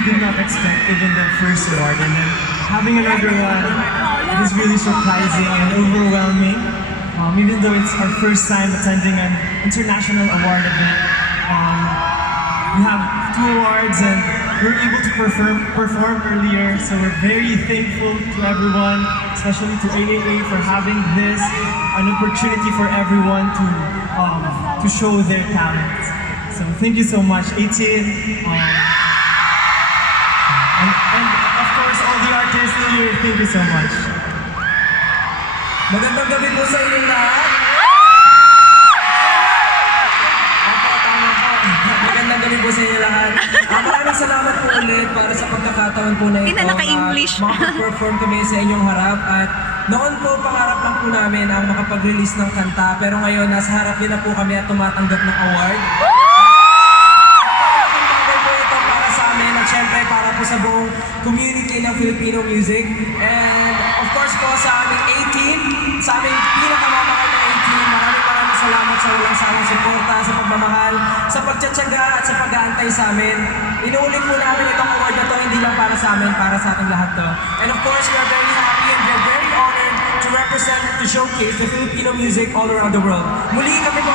really did not expect even the first award, and then having another one is really surprising and overwhelming. Even though it's our first time attending an international award event, we have 2 awards and we were able to perform earlier, so we're very thankful to everyone, especially to AAA for having this, an opportunity for everyone to show their talent. So thank you so much, 18. And of course, all the artists here, thank you so much. Magandang gabi po sa inyong lahat. Tama po. Magandang gabi po sa inyong lahat. Maraming salamat po ulit para sa pagkakataon po na ito. Hindi na naka-English. Makaperform kami sa inyong harap at noon po pangarap lang po namin ang makapag-release ng kanta, pero ngayon nasa harap din na po kami at tumatanggap ng award. Siyempre para po sa buong community ng Filipino music. And of course po sa aming 18, sa aming pinakamamahal na 18, maraming salamat sa walang sawang suporta, sa pagmamahal, sa pagtsatsaga at sa pag-aantay sa amin. Inuulit po namin itong award na to, hindi lang para sa amin, para sa ating lahat to. And of course, we are very happy and we are very honored to represent and to showcase the Filipino music all around the world. Muli kami po